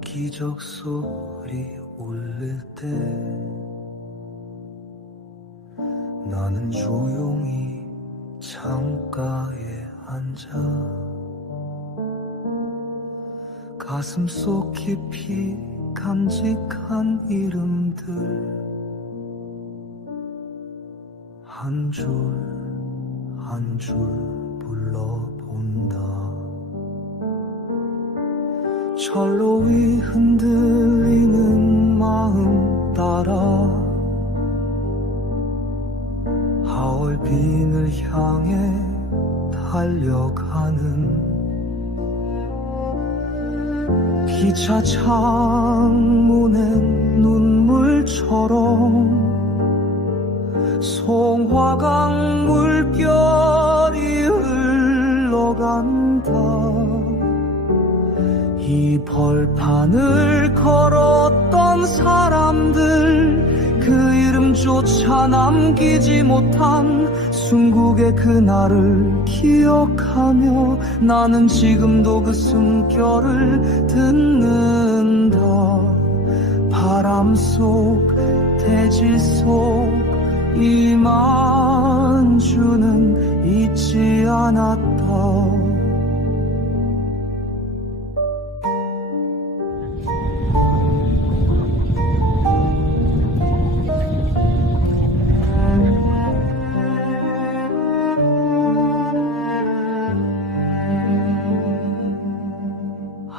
기적 소리 울릴 때 나는 조용히 창가에 앉아 가슴 속 깊이 간직한 이름들 한 줄 한줄 불러본다 철로 위 흔들리는 마음 따라 하얼빈을 향해 달려가는 기차 창문엔 눈물처럼 송화강 물결이 흘러간다 이 벌판을 걸었던 사람들 그 이름조차 남기지 못한 순국의 그날을 기억하며 나는 지금도 그 숨결을 듣는다. 바람 속 대지 속 이만주는 잊지 않았다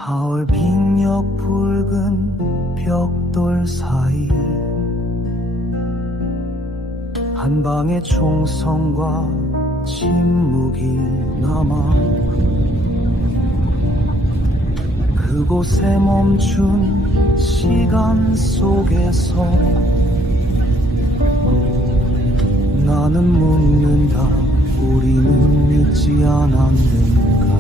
하울 빈역 붉은 벽돌 사이 한방의 총성과 침묵이 남아 그곳에 멈춘 시간 속에서 나는 묻는다. 우리는 믿지 않았는가?